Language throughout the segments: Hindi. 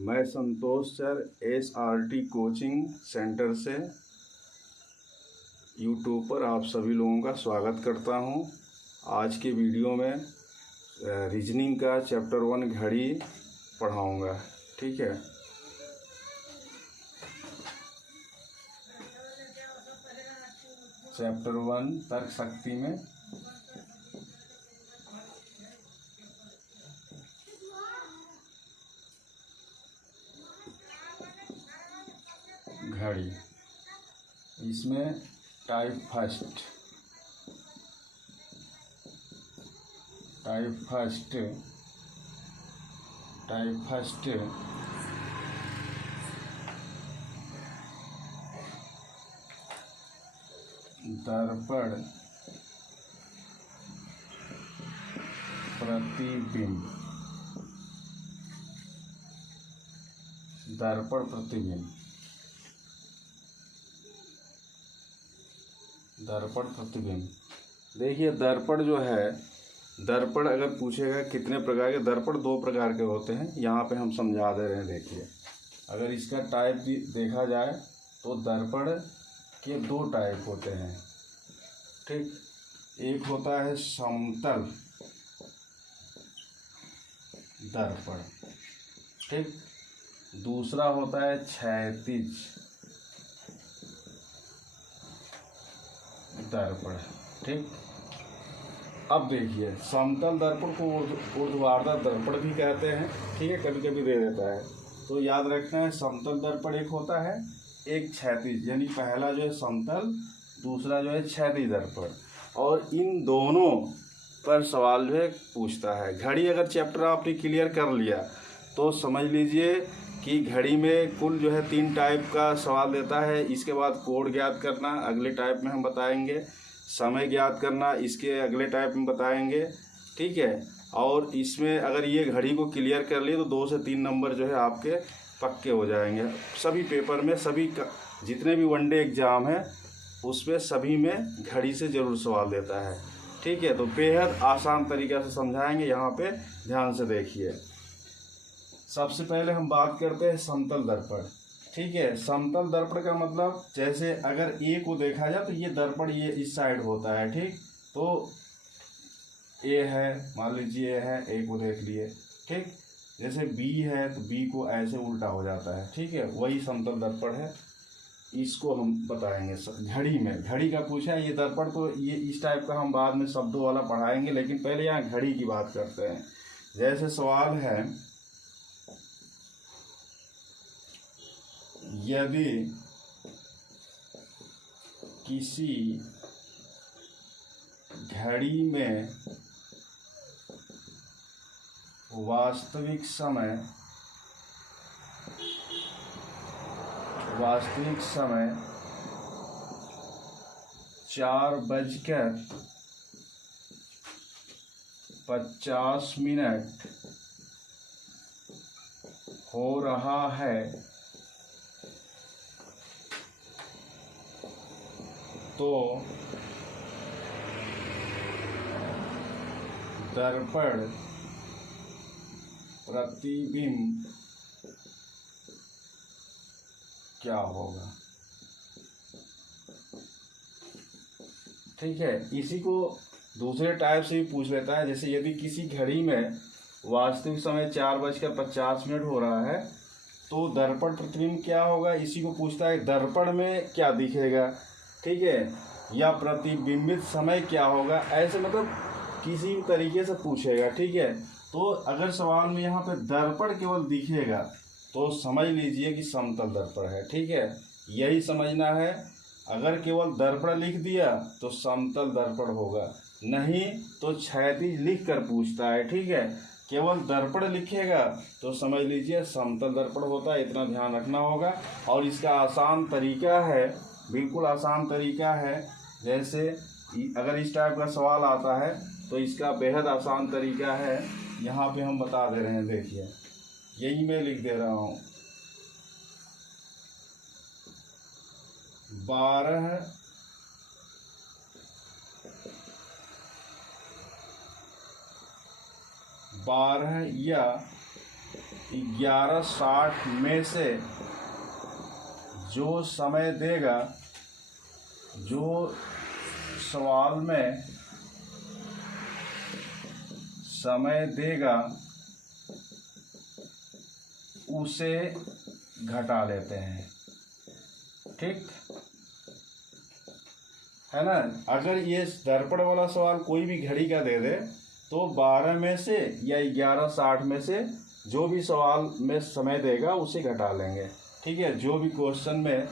मैं संतोष सर SRT कोचिंग सेंटर से यूट्यूब पर आप सभी लोगों का स्वागत करता हूं। आज के वीडियो में रीजनिंग का चैप्टर 1 घड़ी पढ़ाऊंगा। ठीक है। चैप्टर 1 तर्क शक्ति में घड़ी, इसमें टाइप फर्स्ट दर्पण प्रतिबिंब, दर्पण प्रतिबिंब, दर्पण प्रतिबिंब। देखिए दर्पण जो है, दर्पण अगर पूछेगा कितने प्रकार के, दर्पण 2 प्रकार के होते हैं। यहाँ पे हम समझा दे रहे हैं। देखिए अगर इसका टाइप भी देखा जाए तो दर्पण के 2 टाइप होते हैं। ठीक, एक होता है समतल दर्पण, ठीक, दूसरा होता है क्षैतिज दर्पण। ठीक, अब देखिए समतल दर्पण को ऊर्ध्वाधर दर्पण भी कहते हैं। ठीक है, कभी कभी दे देता है, तो याद रखना है समतल दर्पण एक होता है, एक क्षैतिज, यानी पहला जो है समतल, दूसरा जो है क्षैतिज दर्पण। और इन दोनों पर सवाल जो है पूछता है। घड़ी अगर चैप्टर आपने क्लियर कर लिया तो समझ लीजिए कि घड़ी में कुल जो है 3 टाइप का सवाल देता है। इसके बाद कोड ज्ञात करना अगले टाइप में हम बताएंगे, समय ज्ञात करना इसके अगले टाइप में बताएंगे। ठीक है, और इसमें अगर ये घड़ी को क्लियर कर लिए तो 2 से 3 नंबर जो है आपके पक्के हो जाएंगे। सभी पेपर में, सभी जितने भी वनडे एग्ज़ाम है उसमें सभी में घड़ी से ज़रूर सवाल देता है। ठीक है, तो बेहद आसान तरीक़े से समझाएंगे। यहाँ पे ध्यान से देखिए। सबसे पहले हम बात करते हैं समतल दर्पण। ठीक है, समतल दर्पण का मतलब जैसे अगर ए को देखा जाए तो ये दर्पण ये इस साइड होता है। ठीक, तो ए है, मान लीजिए ए है, ए को देख लिए। ठीक, जैसे बी है तो बी को ऐसे उल्टा हो जाता है। ठीक है, वही समतल दर्पण है, इसको हम बताएंगे। घड़ी में, घड़ी का पूछा है, ये दर्पण तो ये इस टाइप का हम बाद में शब्दों वाला पढ़ाएंगे, लेकिन पहले यहाँ घड़ी की बात करते हैं। जैसे सवाल है, यदि किसी घड़ी में वास्तविक समय 4:50 हो रहा है तो दर्पण प्रतिबिंब क्या होगा। ठीक है, इसी को दूसरे टाइप से भी पूछ लेता है। जैसे यदि किसी घड़ी में वास्तविक समय 4:50 हो रहा है तो दर्पण प्रतिबिंब क्या होगा, इसी को पूछता है। दर्पण में क्या दिखेगा, ठीक है, या प्रतिबिंबित समय क्या होगा, ऐसे मतलब किसी भी तरीके से पूछेगा। ठीक है, तो अगर सवाल में यहाँ पे दर्पण केवल दिखेगा तो समझ लीजिए कि समतल दर्पण है। ठीक है, यही समझना है। अगर केवल दर्पण लिख दिया तो समतल दर्पण होगा, नहीं तो क्षैतिज लिख कर पूछता है। ठीक है, केवल दर्पण लिखेगा तो समझ लीजिए समतल दर्पण होता है। इतना ध्यान रखना होगा। और इसका आसान तरीका है, बिल्कुल आसान तरीका है। जैसे अगर इस टाइप का सवाल आता है तो इसका बेहद आसान तरीका है, यहाँ पे हम बता दे रहे हैं। देखिए यही मैं लिख दे रहा हूँ, 12 या 11:60 में से जो समय देगा, जो सवाल में समय देगा उसे घटा लेते हैं। ठीक है ना। अगर ये दर्पण वाला सवाल कोई भी घड़ी का दे दे तो 12 में से या 11:60 में से जो भी सवाल में समय देगा उसे घटा लेंगे। ठीक है, जो भी क्वेश्चन में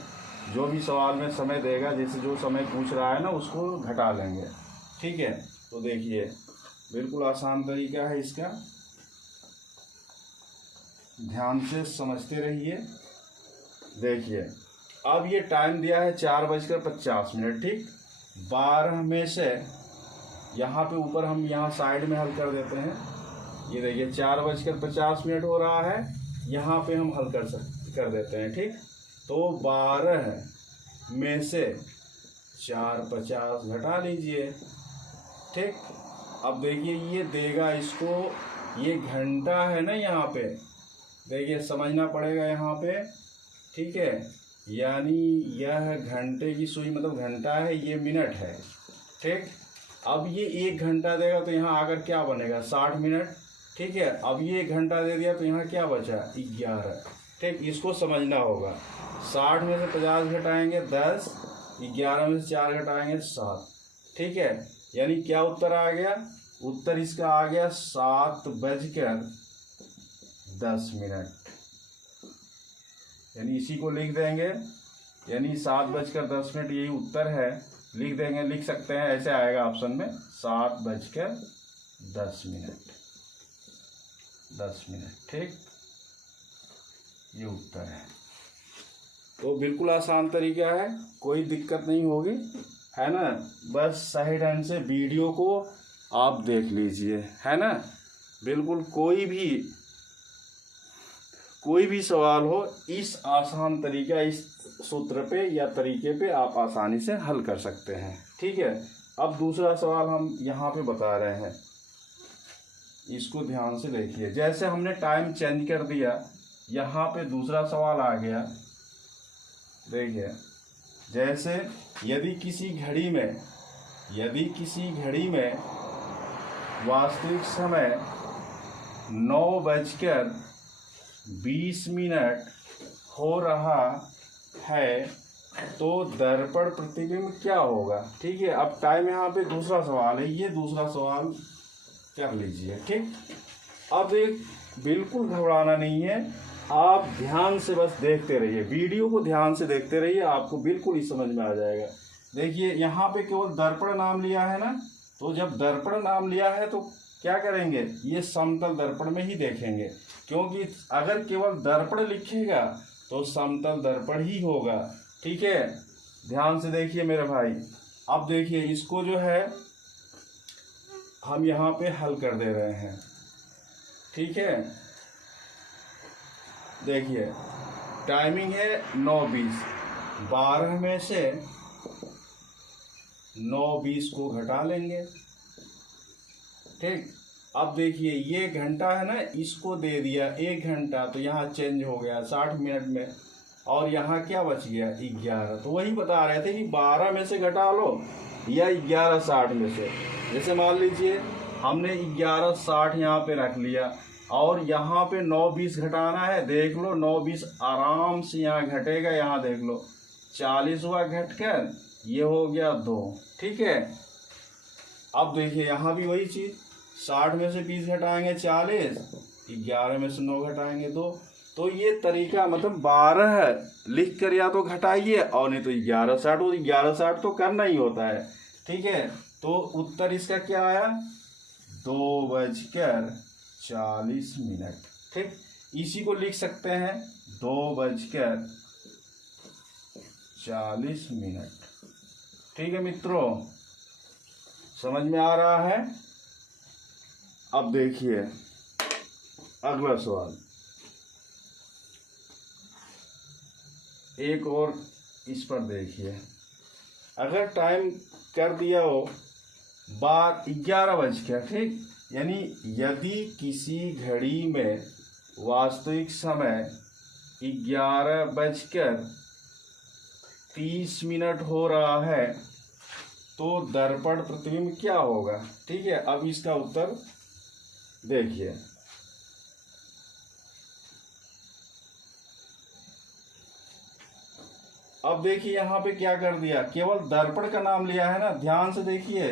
जो भी सवाल में समय देगा, जैसे जो समय पूछ रहा है ना, उसको घटा लेंगे। ठीक है, तो देखिए बिल्कुल आसान तरीका है इसका, ध्यान से समझते रहिए। देखिए अब ये टाइम दिया है 4:50। ठीक, 12 में से यहाँ पे ऊपर हम यहाँ साइड में हल कर देते हैं। ये देखिए 4:50 हो रहा है, यहाँ पे हम हल कर देते हैं। ठीक, तो 12 में से 4:50 घटा लीजिए। ठीक, अब देखिए ये देगा इसको, ये घंटा है ना, यहाँ पे देखिए समझना पड़ेगा यहाँ पे। ठीक है, यानी यह घंटे की सुई मतलब घंटा है, ये मिनट है। ठीक, अब ये 1 घंटा देगा तो यहाँ आकर क्या बनेगा, 60 मिनट। ठीक है, अब ये 1 घंटा दे दिया तो यहाँ क्या बचा, 11। ठीक, इसको समझना होगा। 60 में से 50 घटाएंगे 10, 11 में से 4 घटाएंगे 7। ठीक है, यानी क्या उत्तर आ गया, उत्तर इसका आ गया 7:10। यानी इसी को लिख देंगे, यानी 7:10 यही उत्तर है। लिख देंगे, लिख सकते हैं, ऐसे आएगा ऑप्शन में 7:10। ठीक, ये उत्तर है। तो बिल्कुल आसान तरीका है, कोई दिक्कत नहीं होगी, है ना। बस सही ढंग से वीडियो को आप देख लीजिए, है ना। बिल्कुल कोई भी सवाल हो, इस आसान तरीका, इस सूत्र पे या तरीके पे आप आसानी से हल कर सकते हैं। ठीक है, अब दूसरा सवाल हम यहाँ पे बता रहे हैं, इसको ध्यान से देखिए। जैसे हमने टाइम चेंज कर दिया, यहाँ पे दूसरा सवाल आ गया। देखिए, जैसे यदि किसी घड़ी में वास्तविक समय 9:20 हो रहा है तो दर्पण प्रतिबिंब क्या होगा। ठीक है, अब टाइम यहाँ पे दूसरा सवाल है, ये दूसरा सवाल कर लीजिए। ठीक, अब एक बिल्कुल घबराना नहीं है, आप ध्यान से बस देखते रहिए, वीडियो को ध्यान से देखते रहिए, आपको बिल्कुल ही समझ में आ जाएगा। देखिए यहाँ पे केवल दर्पण नाम लिया है ना, तो जब दर्पण नाम लिया है तो क्या करेंगे, ये समतल दर्पण में ही देखेंगे, क्योंकि अगर केवल दर्पण लिखेगा तो समतल दर्पण ही होगा। ठीक है, ध्यान से देखिए मेरे भाई। अब देखिए इसको जो है हम यहाँ पे हल कर दे रहे हैं। ठीक है, देखिए टाइमिंग है 9:20, 12 में से 9:20 को घटा लेंगे। ठीक, अब देखिए ये घंटा है ना, इसको दे दिया 1 घंटा, तो यहाँ चेंज हो गया 60 मिनट में, और यहाँ क्या बच गया 11। तो वही बता रहे थे कि 12 में से घटा लो या 11:60 में से। जैसे मान लीजिए हमने 11:60 यहाँ पे रख लिया, और यहाँ पे 9:20 घटाना है। देख लो 9:20 आराम से यहाँ घटेगा, यहाँ देख लो 40 हुआ घटकर, ये हो गया 2। ठीक है, अब देखिए यहाँ भी वही चीज़, 60 में से 20 घटाएंगे 40, 11 में से 9 घटाएंगे 2। तो ये तरीका मतलब 12 लिख कर या तो घटाइए, और नहीं तो 11:60 तो करना ही होता है। ठीक है, तो उत्तर इसका क्या आया, 2:40। ठीक, इसी को लिख सकते हैं 2:40। ठीक है मित्रों, समझ में आ रहा है। अब देखिए अगला सवाल, एक और इस पर देखिए। अगर टाइम कर दिया हो 11 बज के, ठीक, यानी यदि किसी घड़ी में वास्तविक समय 11:30 हो रहा है तो दर्पण प्रतिबिंब क्या होगा। ठीक है, अब इसका उत्तर देखिए। अब देखिए यहाँ पे क्या कर दिया, केवल दर्पण का नाम लिया है ना, ध्यान से देखिए,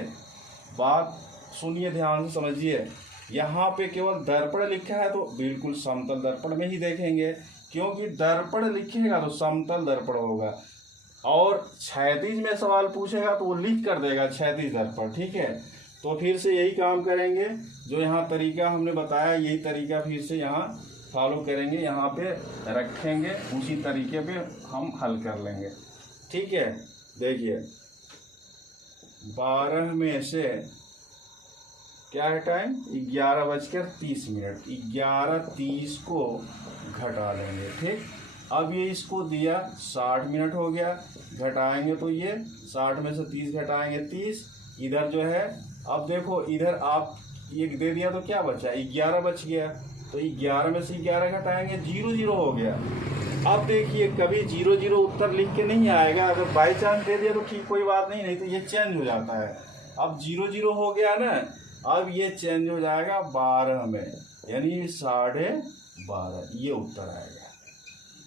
बात सुनिए, ध्यान से समझिए। यहाँ पे केवल दर्पण लिखा है तो बिल्कुल समतल दर्पण में ही देखेंगे, क्योंकि दर्पण लिखेगा तो समतल दर्पण होगा। और क्षैतिज में सवाल पूछेगा तो वो लिख कर देगा क्षैतिज दर्पण। ठीक है, तो फिर से यही काम करेंगे, जो यहाँ तरीका हमने बताया यही तरीका फिर से यहाँ फॉलो करेंगे, यहाँ पे रखेंगे, उसी तरीके पे हम हल कर लेंगे। ठीक है, देखिए 12 में से क्या है टाइम, 11:30, 11:30 को घटा लेंगे। ठीक, अब ये इसको दिया 60 मिनट हो गया, घटाएंगे तो ये 60 में से 30 घटाएंगे 30, इधर जो है, अब देखो इधर आप ये दे दिया तो क्या बचा, 11 बच गया, तो 11 में से 11 घटाएंगे 0 हो गया। अब देखिए कभी 0 उत्तर लिख के नहीं आएगा, अगर बाई चांस दे दिया तो ठीक, कोई बात नहीं, नहीं तो ये चेंज हो जाता है। अब 0 हो गया ना, अब ये चेंज हो जाएगा 12 में, यानी 12:30, ये उत्तर आएगा।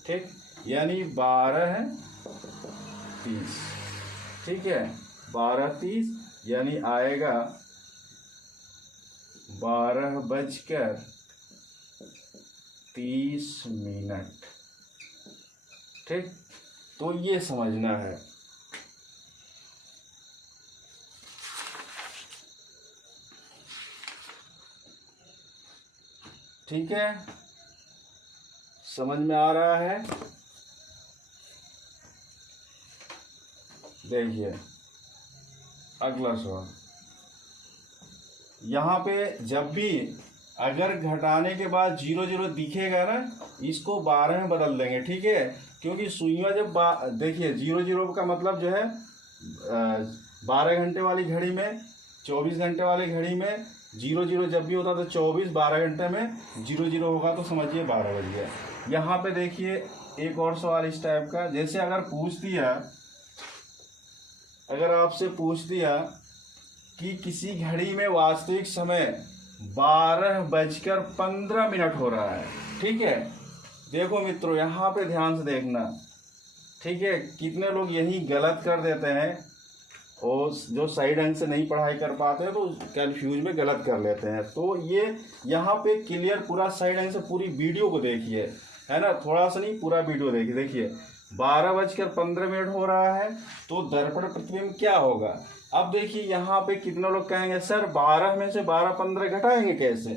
ठीक, यानी 12:30। ठीक है, 12:30 यानी आएगा 12:30। ठीक, तो ये समझना है। ठीक है, समझ में आ रहा है। देखिए अगला सवाल, यहाँ पे जब भी अगर घटाने के बाद 0 दिखेगा ना, इसको 12 में बदल देंगे। ठीक है, क्योंकि सुइयां जब देखिए 0 का मतलब जो है 12 घंटे वाली घड़ी में, 24 घंटे वाली घड़ी में 0 जब भी होता तो 24, 12 घंटे में 0 होगा तो समझिए 12 बज गया। यहाँ पे देखिए एक और सवाल इस टाइप का, जैसे अगर पूछ दिया, अगर आपसे पूछ दिया कि किसी घड़ी में वास्तविक समय 12:15 हो रहा है। ठीक है, देखो मित्रों यहाँ पे ध्यान से देखना। ठीक है, कितने लोग यही गलत कर देते हैं, और जो सही ढंग से नहीं पढ़ाई कर पाते हैं तो कंफ्यूज में गलत कर लेते हैं। तो ये यहाँ पे क्लियर पूरा सही ढंग से पूरी वीडियो को देखिए, है ना, थोड़ा सा नहीं, पूरा वीडियो देखिए। देखिए 12:15 हो रहा है तो दर्पण प्रतिबिंब क्या होगा। अब देखिए यहाँ पे कितने लोग कहेंगे सर 12 में से 12:15 घटाएंगे कैसे,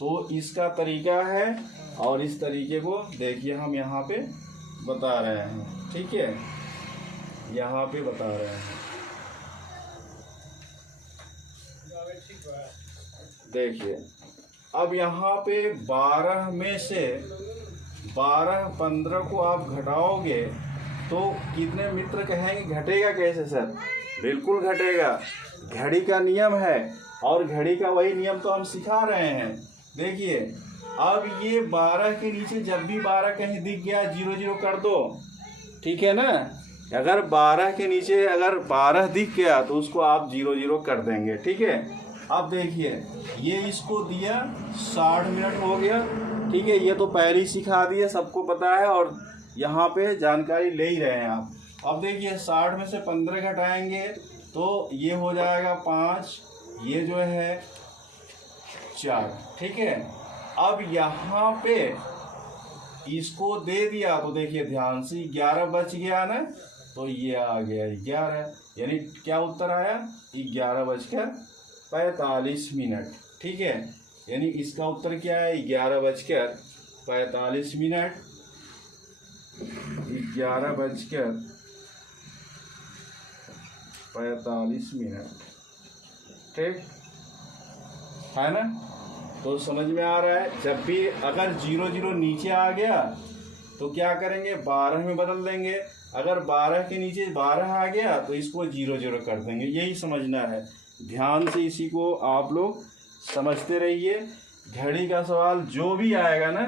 तो इसका तरीका है, और इस तरीके को देखिए हम यहाँ पे बता रहे हैं। ठीक है, यहाँ पे बता रहे हैं। देखिए अब यहाँ पे 12 में से 12:15 को आप घटाओगे तो कितने मित्र कहेंगे घटेगा कैसे सर, बिल्कुल घटेगा, घड़ी का नियम है, और घड़ी का वही नियम तो हम सिखा रहे हैं। देखिए अब ये 12 के नीचे जब भी 12 कहीं दिख गया 0 कर दो। ठीक है ना, अगर 12 के नीचे अगर 12 दिख गया तो उसको आप 0 कर देंगे। ठीक है, अब देखिए ये इसको दिया 60 मिनट हो गया। ठीक है, ये तो पहले ही सिखा दिए, सबको पता है, और यहाँ पे जानकारी ले ही रहे हैं आप। अब देखिए 60 में से 15 घटाएंगे तो ये हो जाएगा 5, ये जो है 4। ठीक है, अब यहाँ पे इसको दे दिया तो देखिए ध्यान से 11 बच गया ना, तो ये आ गया 11, यानी क्या उत्तर आया 11:45। ठीक है, यानी इसका उत्तर क्या है 11:45। 11:45। ठीक है ना, तो समझ में आ रहा है। जब भी अगर 0 नीचे आ गया तो क्या करेंगे 12 में बदल देंगे, अगर 12 के नीचे 12 आ गया तो इसको 0 कर देंगे, यही समझना है। ध्यान से इसी को आप लोग समझते रहिए। घड़ी का सवाल जो भी आएगा ना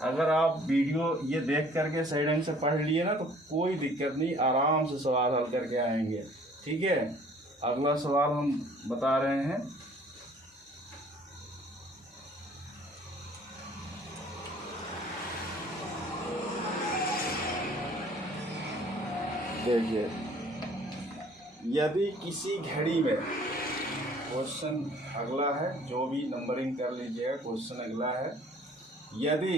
अगर आप वीडियो ये देख करके सही ढंग से पढ़ लिए ना तो कोई दिक्कत नहीं, आराम से सवाल हल करके आएंगे। ठीक है, अगला सवाल हम बता रहे हैं। देखिए, यदि किसी घड़ी में, क्वेश्चन अगला है, जो भी नंबरिंग कर लीजिएगा, क्वेश्चन अगला है। यदि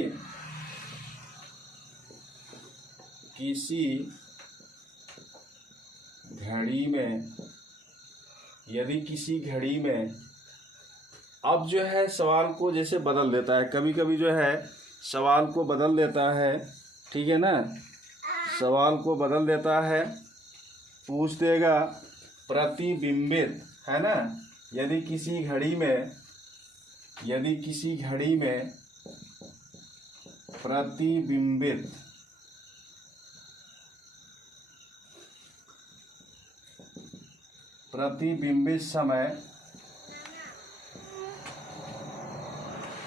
किसी घड़ी में अब जो है सवाल को जैसे बदल देता है, कभी कभी जो है सवाल को बदल देता है। ठीक है ना, सवाल को बदल देता है, पूछ देगा प्रतिबिंबित, है ना। यदि किसी घड़ी में प्रतिबिंबित समय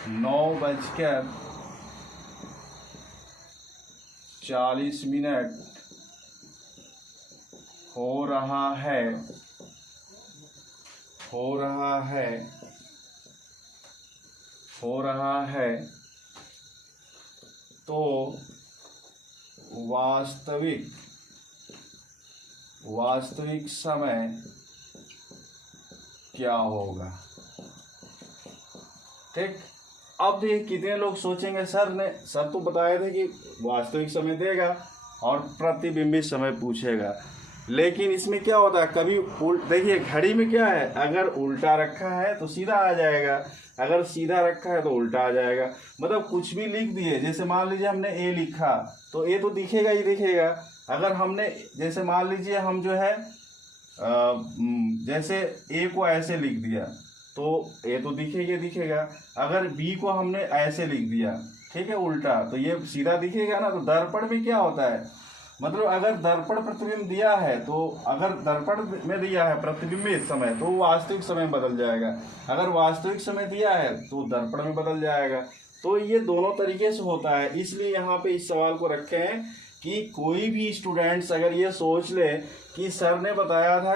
9:40 हो रहा है तो वास्तविक समय क्या होगा। ठीक, अब देखिए कितने लोग सोचेंगे सर तो बताए थे कि वास्तविक समय देगा और प्रतिबिंबित समय पूछेगा, लेकिन इसमें क्या होता है, कभी देखिए घड़ी में क्या है, अगर उल्टा रखा है तो सीधा आ जाएगा, अगर सीधा रखा है तो उल्टा आ जाएगा। मतलब कुछ भी लिख दिए, जैसे मान लीजिए हमने ए लिखा तो ए तो दिखेगा ही दिखेगा। अगर हमने जैसे मान लीजिए हम जो है जैसे ए को ऐसे लिख दिया तो ए तो दिखेगा। अगर बी को हमने ऐसे लिख दिया, ठीक है, उल्टा, तो ये सीधा दिखेगा ना। तो दर्पण में क्या होता है, मतलब अगर दर्पण प्रतिबिंब दिया है तो अगर दर्पण में दिया है प्रतिबिंबित समय तो वास्तविक समय बदल जाएगा, अगर वास्तविक समय दिया है तो दर्पण में बदल जाएगा। तो ये दोनों तरीके से होता है, इसलिए यहाँ पे इस सवाल को रखे हैं कि कोई भी स्टूडेंट्स अगर ये सोच ले कि सर ने बताया था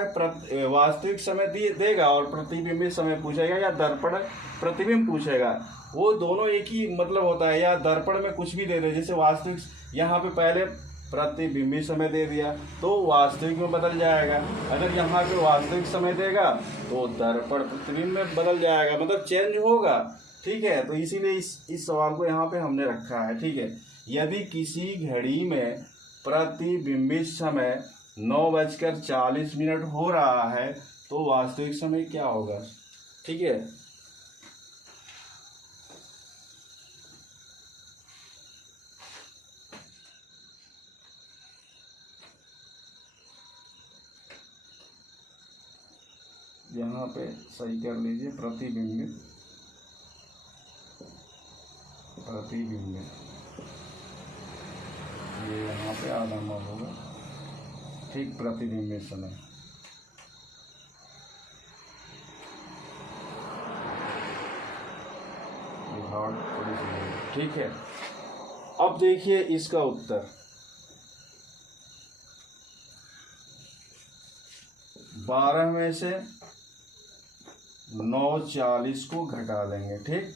वास्तविक समय देगा और प्रतिबिंबित समय पूछेगा या दर्पण प्रतिबिंब पूछेगा, वो दोनों एक ही मतलब होता है। या दर्पण में कुछ भी दे दे, जैसे वास्तविक यहाँ पे पहले प्रतिबिंबित समय दे दिया तो वास्तविक में बदल जाएगा, अगर यहाँ पे वास्तविक समय देगा तो दर्पण प्रतिबिंब में बदल जाएगा, मतलब चेंज होगा। ठीक है, तो इसीलिए इस सवाल को यहाँ पे हमने रखा है। ठीक है, यदि किसी घड़ी में प्रतिबिंबित समय 9:40 हो रहा है तो वास्तविक समय क्या होगा। ठीक है, यहाँ पे सही कर लीजिए, प्रतिबिंबित ये यहाँ पे आधा होगा। ठीक, प्रतिबिंबित समय ठीक है। अब देखिए इसका उत्तर, 12 में से 9:40 को घटा देंगे। ठीक,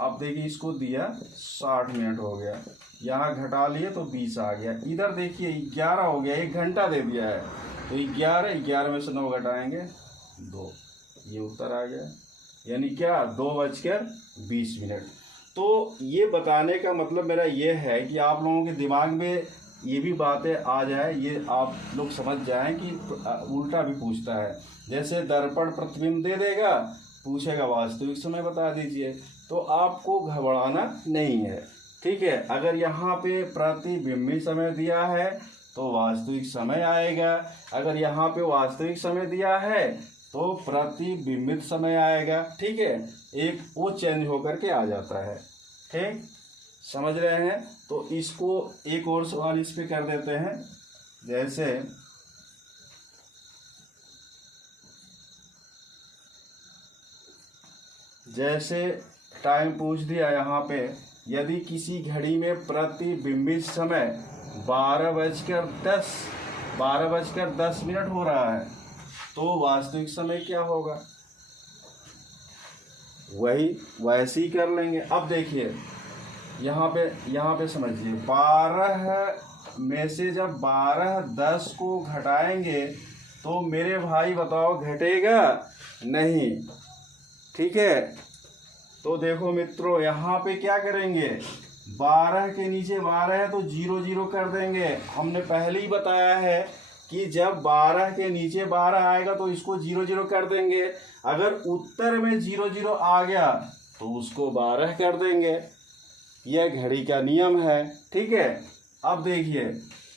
अब देखिए इसको दिया 60 मिनट हो गया, यहाँ घटा लिए तो 20 आ गया, इधर देखिए 11 हो गया, 1 घंटा दे दिया है तो 11 में से 9 घटाएंगे 2, ये उत्तर आ गया। यानी क्या, 2:20। तो ये बताने का मतलब मेरा ये है कि आप लोगों के दिमाग में ये भी बातें आ जाए, ये आप लोग समझ जाएं कि उल्टा भी पूछता है। जैसे दर्पण प्रतिबिंब दे देगा, पूछेगा वास्तविक समय बता दीजिए, तो आपको घबराना नहीं है। ठीक है, अगर यहाँ पे प्रतिबिंबित समय दिया है तो वास्तविक समय आएगा, अगर यहाँ पे वास्तविक समय दिया है तो प्रतिबिंबित समय आएगा। ठीक है, एक वो चेंज होकर के आ जाता है। ठीक, समझ रहे हैं। तो इसको एक और सवाल इस पे कर देते हैं, जैसे टाइम पूछ दिया यहाँ पे यदि किसी घड़ी में प्रतिबिंबित समय 12:10 हो रहा है तो वास्तविक समय क्या होगा, वही वैसे ही कर लेंगे। अब देखिए यहाँ पे समझिए, 12 में से जब 12:10 को घटाएंगे तो मेरे भाई बताओ घटेगा नहीं, ठीक है। तो देखो मित्रों, यहाँ पे क्या करेंगे, 12 के नीचे 12 है तो 0 0 कर देंगे। हमने पहले ही बताया है कि जब 12 के नीचे 12 आएगा तो इसको 0 0 कर देंगे। अगर उत्तर में 0 0 आ गया तो उसको 12 कर देंगे। यह घड़ी का नियम है, ठीक है। अब देखिए,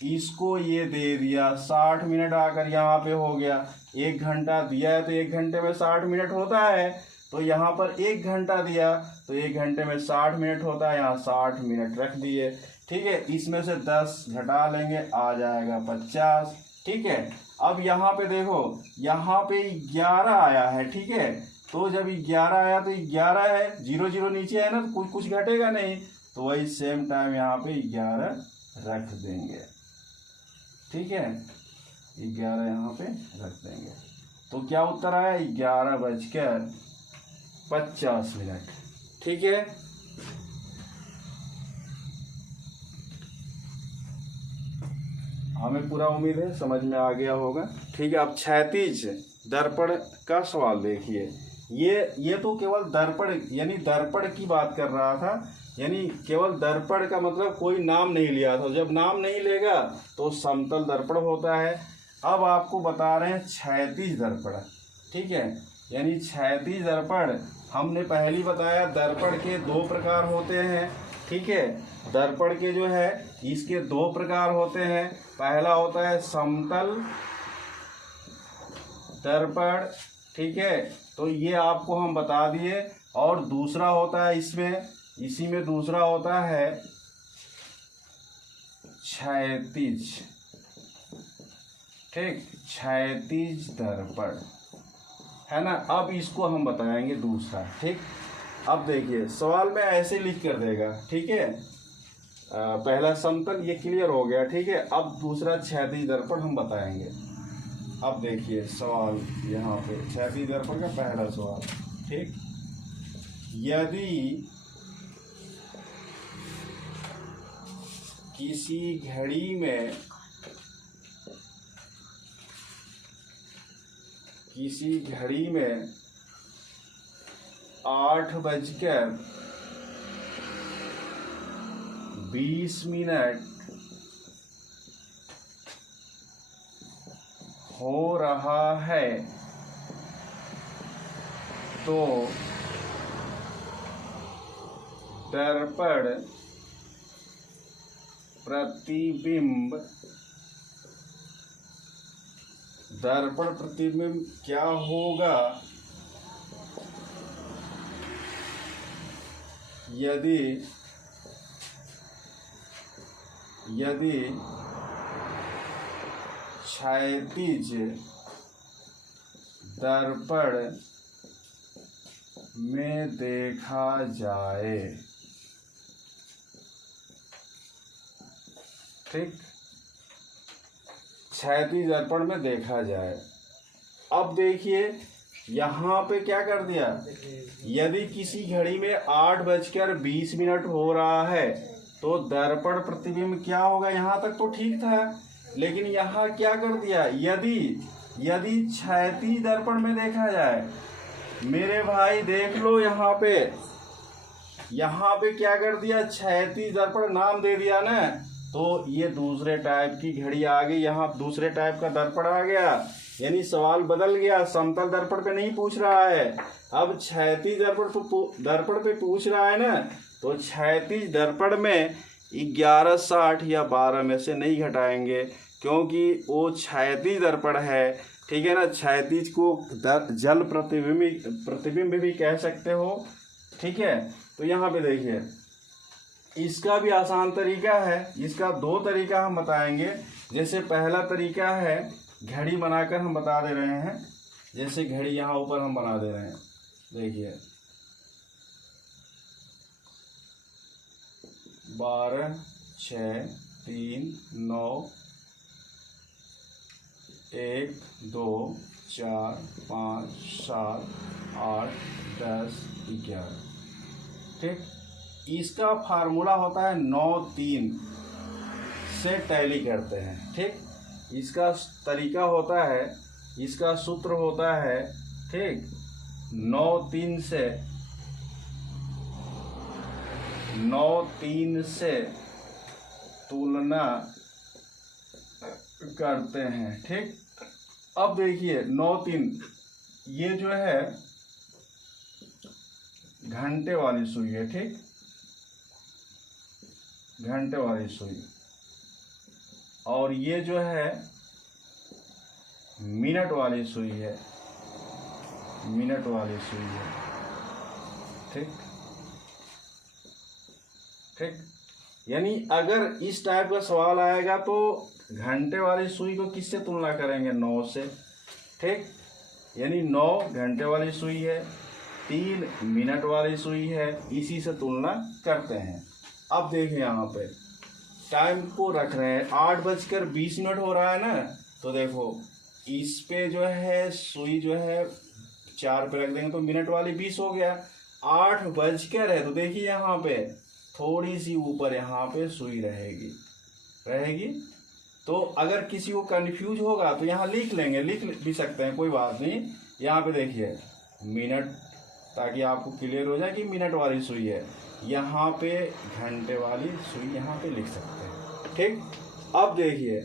इसको ये दे दिया 60 मिनट, आकर यहाँ पे हो गया। 1 घंटा दिया है तो 1 घंटे में 60 मिनट होता है, तो यहाँ पर 1 घंटा दिया तो 1 घंटे में 60 मिनट होता है, यहाँ 60 मिनट रख दिए, ठीक है। इसमें से 10 घटा लेंगे, आ जाएगा 50, ठीक है। अब यहाँ पे देखो, यहाँ पे 11 आया है, ठीक है। तो जब 11 आया तो 11 है, 0 0 नीचे है ना, तो कुछ घटेगा नहीं, तो वही सेम टाइम यहाँ पे 11 रख देंगे, ठीक है। 11 यहाँ पे रख देंगे तो क्या उत्तर आया, 11:50, ठीक है। हमें पूरा उम्मीद है समझ में आ गया होगा, ठीक है। अब क्षैतिज दर्पण का सवाल देखिए। ये तो केवल दर्पण यानी दर्पण की बात कर रहा था, यानी केवल दर्पण का मतलब कोई नाम नहीं लिया था। जब नाम नहीं लेगा तो समतल दर्पण होता है। अब आपको बता रहे हैं क्षैतिज दर्पण, ठीक है। यानी क्षैतिज दर्पण हमने पहले ही बताया, दर्पण के 2 प्रकार होते हैं, ठीक है। दर्पण के जो है इसके 2 प्रकार होते हैं। पहला होता है समतल दर्पण, ठीक है, तो ये आपको हम बता दिए। और दूसरा होता है इसी में दूसरा होता है क्षैतिज, ठीक, क्षैतिज दर्पण है ना। अब इसको हम बताएंगे दूसरा, ठीक। अब देखिए सवाल में ऐसे लिख कर देगा, ठीक है। पहला समतल ये क्लियर हो गया, ठीक है। अब दूसरा क्षैतिज दर्पण हम बताएंगे। अब देखिए सवाल यहाँ पे क्षैतिज दर्पण का पहला सवाल, ठीक। यदि किसी घड़ी में 8:20 हो रहा है तो दर्पण प्रतिबिंब क्या होगा यदि क्षैतिज दर्पण में देखा जाए, ठीक। क्षैतिज दर्पण में देखा जाए। अब देखिए यहाँ पे क्या कर दिया, यदि किसी घड़ी में 8:20 हो रहा है तो दर्पण प्रतिबिंब क्या होगा। यहाँ तक तो ठीक था, लेकिन यहाँ क्या कर दिया, यदि क्षैतिज दर्पण में देखा जाए। मेरे भाई देख लो, यहाँ पे क्या कर दिया, क्षैतिज दर्पण नाम दे दिया ना, तो ये दूसरे टाइप की घड़ी आ गई, यहाँ दूसरे टाइप का दर्पण आ गया। यानी सवाल बदल गया, समतल दर्पण पे नहीं पूछ रहा है, अब क्षैतिज दर्पण पे पूछ रहा है ना। तो क्षैतिज दर्पण में 11:60 या 12 में से नहीं घटाएंगे, क्योंकि वो क्षैतिज दर्पण है, ठीक है ना। क्षैतिज को जल प्रतिबिंब भी कह सकते हो, ठीक है। तो यहाँ पे देखिए, इसका भी आसान तरीका है। इसका 2 तरीका हम बताएंगे। जैसे पहला तरीका है, घड़ी बनाकर हम बता दे रहे हैं। जैसे घड़ी यहाँ ऊपर हम बना दे रहे हैं, देखिए 12, 6, 3, 9, 1, 2, 4, 5, 7, 8, 10, 11। ठीक, इसका फार्मूला होता है 9 3 से टैली करते हैं। ठीक, इसका तरीका होता है, इसका सूत्र होता है, ठीक, 9 3 से 9 3 से तुलना करते हैं। ठीक, अब देखिए 9 3, ये जो है घंटे वाली सुई है। ठीक, घंटे वाली सुई, और ये जो है मिनट वाली सुई है, मिनट वाली सुई है। ठीक ठीक, यानी अगर इस टाइप का सवाल आएगा तो घंटे वाली सुई को किससे तुलना करेंगे? 9 से। ठीक, यानी 9 घंटे वाली सुई है, 3 मिनट वाली सुई है, इसी से तुलना करते हैं। अब देखिए यहाँ पे टाइम को रख रहे हैं, 8:20 हो रहा है ना, तो देखो इस पे जो है सुई जो है 4 पे रख देंगे तो मिनट वाली 20 हो गया। 8 बजकर है तो देखिए यहाँ पे थोड़ी सी ऊपर यहाँ पे सुई रहेगी। तो अगर किसी को कंफ्यूज होगा तो यहाँ लिख लेंगे, लिख भी सकते हैं, कोई बात नहीं। यहाँ पे देखिए मिनट, ताकि आपको क्लियर हो जाए कि मिनट वाली सुई है। यहाँ पे घंटे वाली सुई यहाँ पे लिख सकते हैं। ठीक, अब देखिए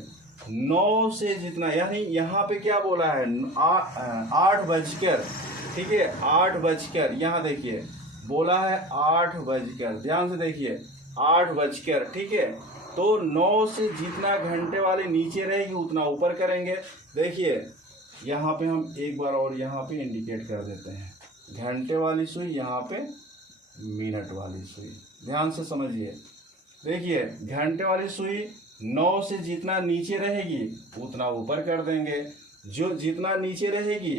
9 से जितना, यानी यहाँ पे क्या बोला है 8 बजकर, ठीक है 8 बजकर, यहाँ देखिए बोला है 8 बजकर, ध्यान से देखिए 8 बजकर। ठीक है, तो 9 से जितना घंटे वाली नीचे रहेगी उतना ऊपर करेंगे। देखिए यहाँ पे हम एक बार और यहाँ पे इंडिकेट कर देते हैं, घंटे वाली सुई, यहाँ पे मिनट वाली सुई, ध्यान से समझिए। देखिए घंटे वाली सुई 9 से जितना नीचे रहेगी उतना ऊपर कर देंगे, जो जितना नीचे रहेगी,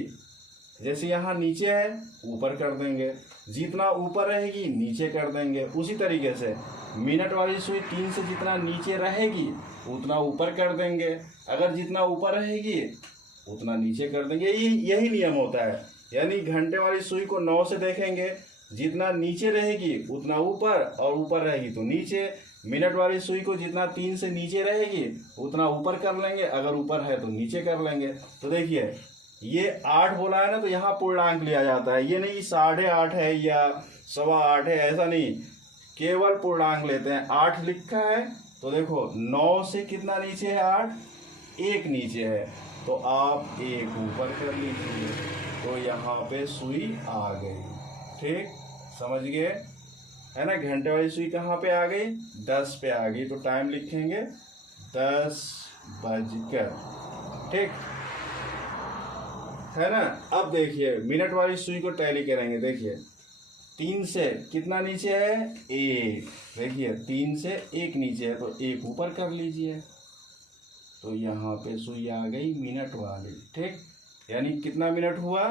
जैसे यहाँ नीचे है ऊपर कर देंगे, जितना ऊपर रहेगी नीचे कर देंगे। उसी तरीके से मिनट वाली सुई 3 से जितना नीचे रहेगी उतना ऊपर कर देंगे, अगर जितना ऊपर रहेगी उतना नीचे कर देंगे। यही नियम होता है। यानी घंटे वाली सुई को 9 से देखेंगे, जितना नीचे रहेगी उतना ऊपर, और ऊपर रहेगी तो नीचे। मिनट वाली सुई को जितना 3 से नीचे रहेगी उतना ऊपर कर लेंगे, अगर ऊपर है तो नीचे कर लेंगे। तो देखिए ये 8 बोला है ना, तो यहाँ पूर्णांक लिया जाता है, ये नहीं 8.5 है या 8.25 है, ऐसा नहीं, केवल पूर्णांक लेते हैं। 8 लिखा है तो देखो 9 से कितना नीचे है 8, 1 नीचे है, तो आप 1 ऊपर कर लीजिए, तो यहाँ पे सुई आ गई। ठीक, समझ गए है ना। घंटे वाली सुई कहाँ पे आ गई? 10 पे आ गई, तो टाइम लिखेंगे 10 बजकर। ठीक है ना। अब देखिए मिनट वाली सुई को टैली करेंगे। देखिए 3 से कितना नीचे है? 1। देखिए 3 से 1 नीचे है तो 1 ऊपर कर लीजिए, तो यहाँ पे सुई आ गई मिनट वाली। ठीक, यानी कितना मिनट हुआ?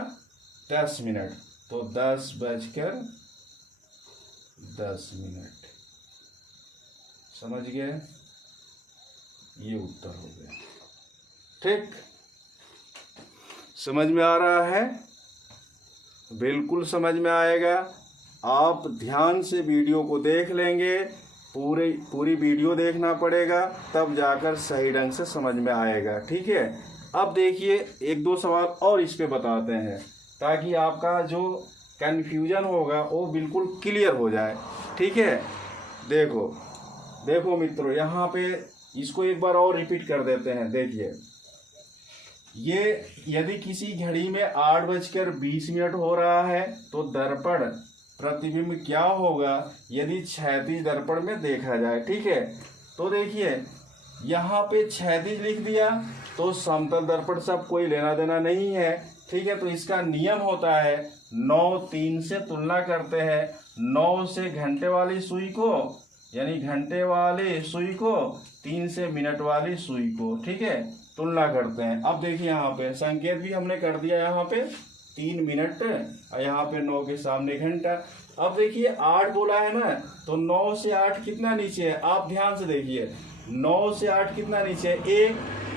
10 मिनट, तो 10 बजकर 10 मिनट। समझ गए? ये उत्तर हो गया। ठीक, समझ में आ रहा है? बिल्कुल समझ में आएगा। आप ध्यान से वीडियो को देख लेंगे, पूरी वीडियो देखना पड़ेगा, तब जाकर सही ढंग से समझ में आएगा। ठीक है, अब देखिए 1-2 सवाल और इस पे बताते हैं, ताकि आपका जो कन्फ्यूजन होगा वो बिल्कुल क्लियर हो जाए। ठीक है, देखो मित्रों, यहाँ पे इसको एक बार और रिपीट कर देते हैं। देखिए ये यदि किसी घड़ी में 8:20 हो रहा है तो दर्पण प्रतिबिंब क्या होगा यदि क्षैतिज दर्पण में देखा जाए। ठीक है, तो देखिए यहाँ पे क्षैतिज लिख दिया तो समतल दर्पण से अब कोई लेना देना नहीं है। ठीक है, तो इसका नियम होता है 9 3 से तुलना करते हैं। 9 से घंटे वाली सुई को, यानी घंटे वाली सुई को, 3 से मिनट वाली सुई को, ठीक है, तुलना करते हैं। अब देखिए यहाँ पे संकेत भी हमने कर दिया, यहाँ पे 3 मिनट और यहाँ पे 9 के सामने घंटा। अब देखिए 8 बोला है ना, तो 9 से 8 कितना नीचे है, आप ध्यान से देखिए 9 से 8 कितना नीचे है, 1,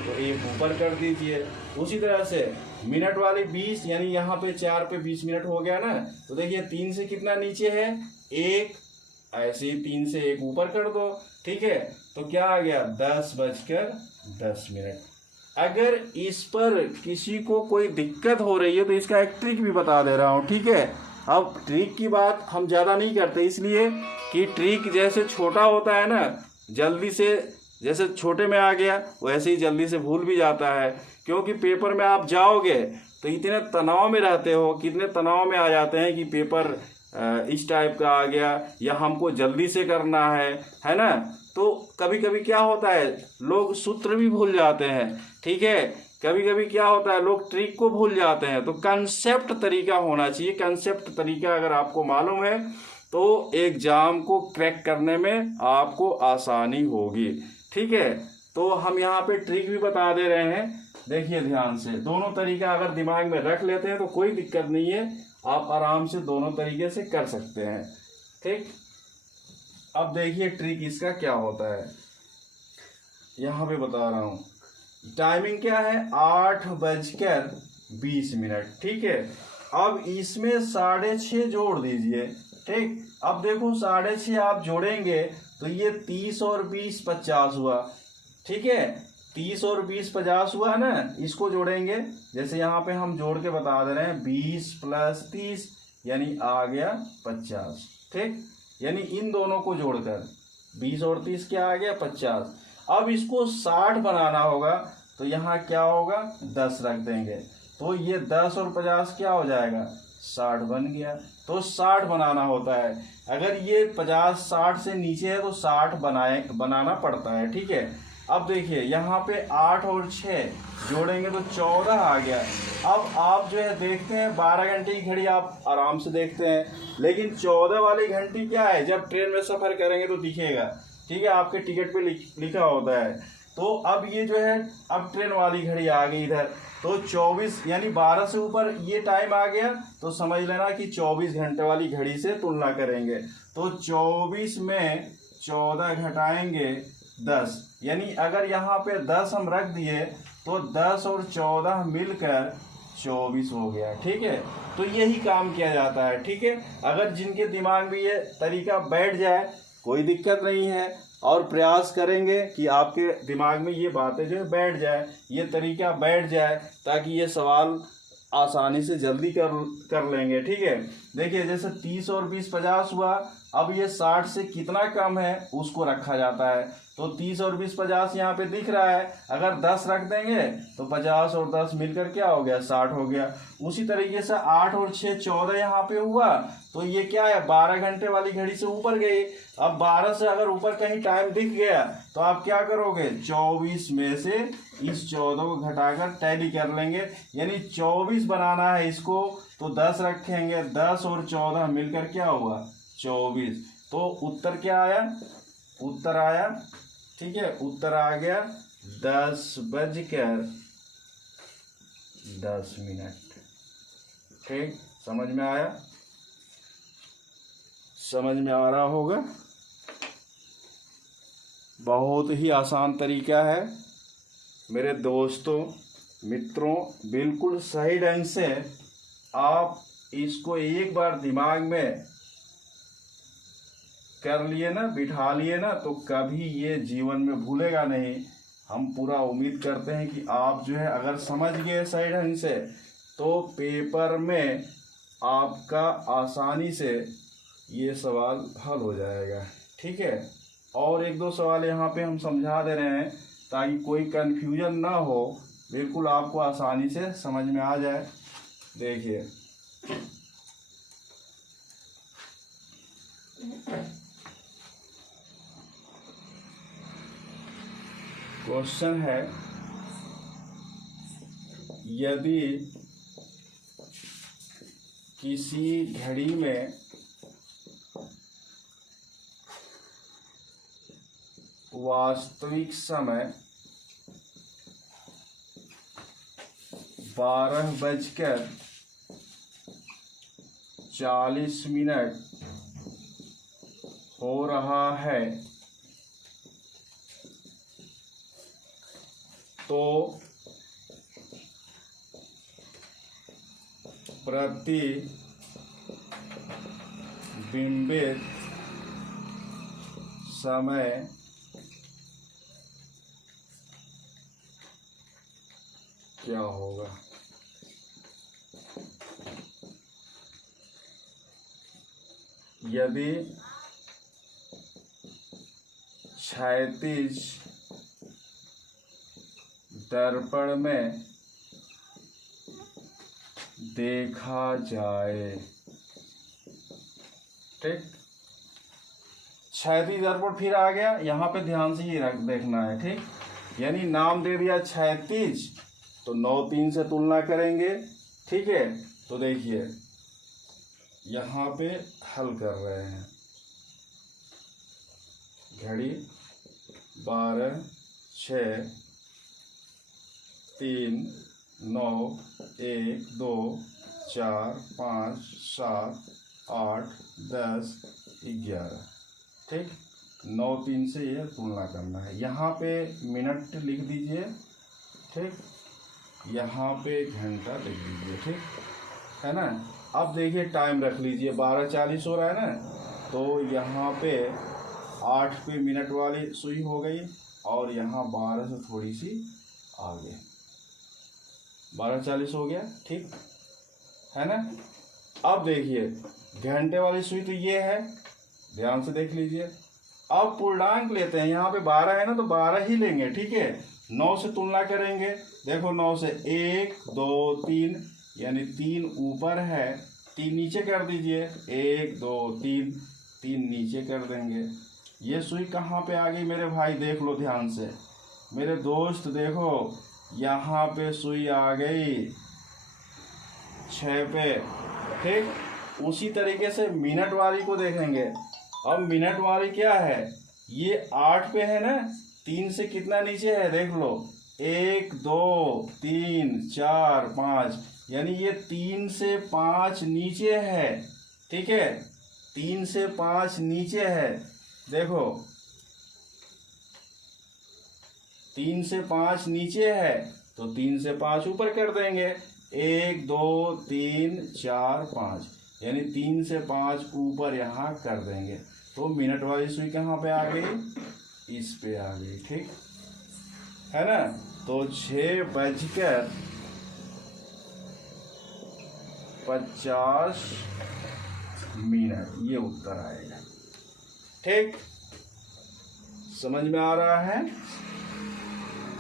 तो 1 ऊपर कर दीजिए। उसी तरह से मिनट वाले 20, यानी यहाँ पे 4 पे 20 मिनट हो गया ना, तो देखिए 3 से कितना नीचे है, 1, ऐसे ही 3 से 1 ऊपर कर दो, ठीक है, तो क्या आ गया 10:10। अगर इस पर किसी को कोई दिक्कत हो रही है तो इसका एक ट्रिक भी बता दे रहा हूँ, ठीक है। अब ट्रिक की बात हम ज़्यादा नहीं करते, इसलिए कि ट्रिक जैसे छोटा होता है ना, जल्दी से, जैसे छोटे में आ गया वैसे ही जल्दी से भूल भी जाता है, क्योंकि पेपर में आप जाओगे तो इतने तनाव में रहते हो, कितने तनाव में आ जाते हैं कि पेपर इस टाइप का आ गया या हमको जल्दी से करना है ना। तो कभी कभी क्या होता है, लोग सूत्र भी भूल जाते हैं, ठीक है। कभी कभी क्या होता है, लोग ट्रिक को भूल जाते हैं। तो कंसेप्ट तरीका होना चाहिए, कंसेप्ट तरीका अगर आपको मालूम है तो एग्जाम को क्रैक करने में आपको आसानी होगी, ठीक है। तो हम यहाँ पे ट्रिक भी बता दे रहे हैं, देखिए ध्यान से। दोनों तरीका अगर दिमाग में रख लेते हैं तो कोई दिक्कत नहीं है, आप आराम से दोनों तरीके से कर सकते हैं, ठीक। अब देखिए ट्रिक इसका क्या होता है, यहाँ पे बता रहा हूँ। टाइमिंग क्या है, 8:20, ठीक है। अब इसमें 6:30 जोड़ दीजिए, ठीक। अब देखो 6:30 आप जोड़ेंगे तो ये 30 और 20 50 हुआ, ठीक है। 30 और 20 50 हुआ ना, इसको जोड़ेंगे, जैसे यहाँ पे हम जोड़ के बता दे रहे हैं, 20 + 30 यानी आ गया 50, ठीक। यानी इन दोनों को जोड़कर 20 और 30 क्या आ गया 50। अब इसको 60 बनाना होगा तो यहाँ क्या होगा 10 रख देंगे, तो ये 10 और 50 क्या हो जाएगा 60 बन गया। तो 60 बनाना होता है, अगर ये 50 60 से नीचे है तो 60 बनाना पड़ता है, ठीक है। अब देखिए यहाँ पे 8 और 6 जोड़ेंगे तो 14 आ गया। अब आप जो है देखते हैं 12 घंटे की घड़ी आप आराम से देखते हैं, लेकिन 14 वाली घंटी क्या है, जब ट्रेन में सफ़र करेंगे तो दिखेगा, ठीक है, आपके टिकट पे लिखा होता है। तो अब ये जो है, अब ट्रेन वाली घड़ी आ गई इधर, तो 24 यानी 12 से ऊपर ये टाइम आ गया, तो समझ लेना कि 24 घंटे वाली घड़ी से तुलना करेंगे। तो 24 में 14 घटाएंगे 10, यानी अगर यहाँ पे 10 हम रख दिए तो 10 और 14 मिलकर 24 हो गया, ठीक है। तो यही काम किया जाता है, ठीक है। अगर जिनके दिमाग में ये तरीका बैठ जाए कोई दिक्कत नहीं है, और प्रयास करेंगे कि आपके दिमाग में ये बातें जो है बैठ जाए, ये तरीका बैठ जाए, ताकि ये सवाल आसानी से जल्दी कर लेंगे, ठीक है। देखिए जैसे 30 और 20 50 हुआ, अब ये 60 से कितना कम है उसको रखा जाता है, तो 30 और 20 50 यहाँ पे दिख रहा है, अगर 10 रख देंगे तो 50 और 10 मिलकर क्या हो गया 60 हो गया। उसी तरीके से 8 और 6 14 यहाँ पे हुआ, तो ये क्या है 12 घंटे वाली घड़ी से ऊपर गई। अब 12 से अगर ऊपर कहीं टाइम दिख गया तो आप क्या करोगे, 24 में से इस 14 को घटाकर टैली कर लेंगे, यानी 24 बनाना है इसको, तो 10 रखेंगे, 10 और 14 मिलकर क्या हुआ 24। तो उत्तर क्या आया, उत्तर आया, ठीक है, उत्तर आ गया 10:10। ठीक, समझ में आया, समझ में आ रहा होगा। बहुत ही आसान तरीका है मेरे दोस्तों मित्रों, बिल्कुल सही ढंग से आप इसको एक बार दिमाग में कर लिए ना, बिठा लिए ना, तो कभी ये जीवन में भूलेगा नहीं। हम पूरा उम्मीद करते हैं कि आप जो है अगर समझ गए सही ढंग से तो पेपर में आपका आसानी से ये सवाल हल हो जाएगा, ठीक है। और एक दो सवाल यहाँ पे हम समझा दे रहे हैं ताकि कोई कन्फ्यूजन ना हो, बिल्कुल आपको आसानी से समझ में आ जाए। देखिए क्वेश्चन है, यदि किसी घड़ी में वास्तविक समय 12:40 हो रहा है तो प्रतिबिंबित समय क्या होगा। यदि क्षैतिज दर्पण में देखा जाए, ठीक, क्षैतिज दर्पण फिर आ गया, यहाँ पे ध्यान से ही देखना है, ठीक, यानी नाम दे दिया क्षैतिज तो 9-3 से तुलना करेंगे, ठीक है। तो देखिए यहाँ पे हल कर रहे हैं, घड़ी 12, 6, 3, 9, 1, 2, 4, 5, 7, 8, 10, 11, ठीक, 9-3 से ये तुलना करना है। यहाँ पे मिनट लिख दीजिए, ठीक, यहाँ पे घंटा लिख दीजिए, ठीक है ना। अब देखिए टाइम रख लीजिए, 12:40 हो रहा है ना, तो यहाँ पे 8 पे मिनट वाली सुई हो गई और यहाँ 12 से थोड़ी सी आगे 12:40 हो गया, ठीक है ना। अब देखिए घंटे वाली सुई तो ये है, ध्यान से देख लीजिए। अब पूर्णांक लेते हैं, यहाँ पे 12 है ना तो 12 ही लेंगे, ठीक है। 9 से तुलना करेंगे, देखो 9 से 1, 2, 3, यानी 3 ऊपर है, 3 नीचे कर दीजिए, 1, 2, 3, 3 नीचे कर देंगे। ये सुई कहाँ पे आ गई मेरे भाई, देख लो ध्यान से मेरे दोस्त, देखो यहाँ पे सुई आ गई 6 पे, ठीक। उसी तरीके से मिनट वाली को देखेंगे। अब मिनट वाली क्या है, ये 8 पे है ना, 3 से कितना नीचे है देख लो, 1, 2, 3, 4, 5, यानी ये 3 से 5 नीचे है, ठीक है, 3 से 5 नीचे है। देखो 3 से 5 नीचे है तो 3 से 5 ऊपर कर देंगे, 1, 2, 3, 4, 5, यानी 3 से 5 ऊपर यहाँ कर देंगे। तो मिनट वाली सुई कहाँ पे आ गई, इस पे आ गई, ठीक है ना। तो 6:50 ये उत्तर आएगा, ठीक। समझ में आ रहा है,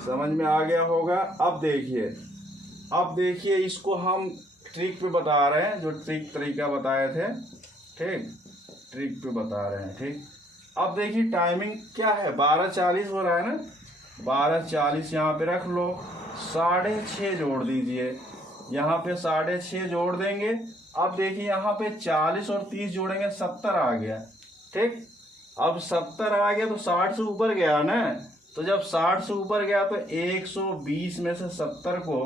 समझ में आ गया होगा। अब देखिए इसको हम ट्रिक पे बता रहे हैं, जो ट्रिक तरीका बताए थे, ठीक, ट्रिक पे बता रहे हैं, ठीक। अब देखिए टाइमिंग क्या है, 12:40 हो रहा है ना, 12:40 यहाँ पे रख लो, 6:30 जोड़ दीजिए, यहाँ पे 6:30 जोड़ देंगे। अब देखिए यहाँ पे 40 और 30 जोड़ेंगे, 70 आ गया, ठीक। अब 70 आ गया तो 60 से ऊपर गया ना, तो जब 60 से ऊपर गया तो 120 में से 70 को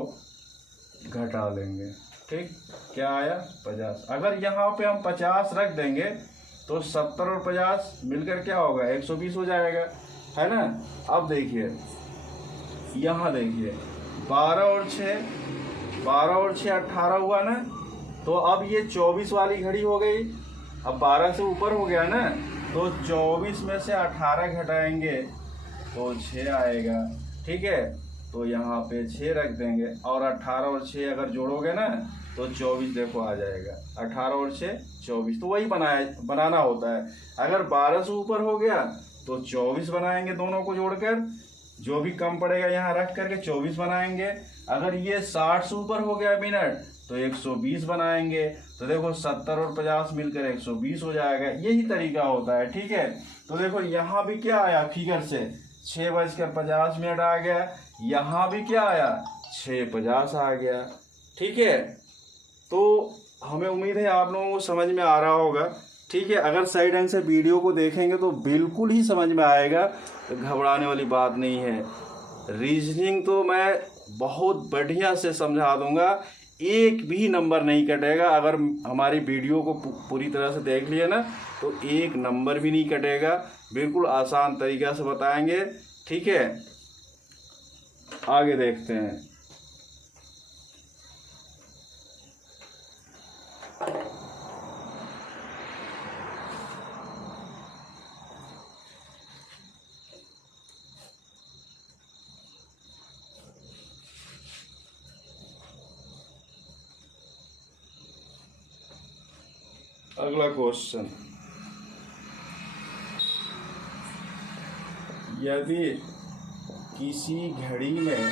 घटा लेंगे, ठीक, क्या आया 50। अगर यहाँ पे हम 50 रख देंगे तो 70 और 50 मिलकर क्या होगा, 120 हो जाएगा, है ना। अब देखिए यहाँ देखिए 12 और 6 18 हुआ ना, तो अब ये 24 वाली घड़ी हो गई। अब 12 से ऊपर हो गया ना, तो 24 में से 18 घटाएंगे तो 6 आएगा, ठीक है। तो यहाँ पे 6 रख देंगे और 18 और 6 अगर जोड़ोगे ना तो 24 देखो आ जाएगा, 18 और 6 24। तो वही बनाना होता है। अगर 12 से ऊपर हो गया तो 24 बनाएंगे, दोनों को जोड़कर, जो भी कम पड़ेगा यहाँ रख करके 24 बनाएंगे। अगर ये 60 से ऊपर हो गया मिनट तो 120 बनाएंगे। तो देखो 70 और 50 मिलकर 120 हो जाएगा। यही तरीका होता है, ठीक है। तो देखो यहाँ भी क्या आया फिगर से, 6:50 आ गया। यहाँ भी क्या आया, 6:50 आ गया, ठीक है। तो हमें उम्मीद है आप लोगों को समझ में आ रहा होगा, ठीक है। अगर सही ढंग से वीडियो को देखेंगे तो बिल्कुल ही समझ में आएगा, तो घबराने वाली बात नहीं है। रीजनिंग तो मैं बहुत बढ़िया से समझा दूंगा, एक भी नंबर नहीं कटेगा। अगर हमारी वीडियो को पूरी तरह से देख लिए ना तो एक नंबर भी नहीं कटेगा। बिल्कुल आसान तरीका से बताएंगे, ठीक है। आगे देखते हैं। अगला क्वेश्चन, यदि किसी घड़ी में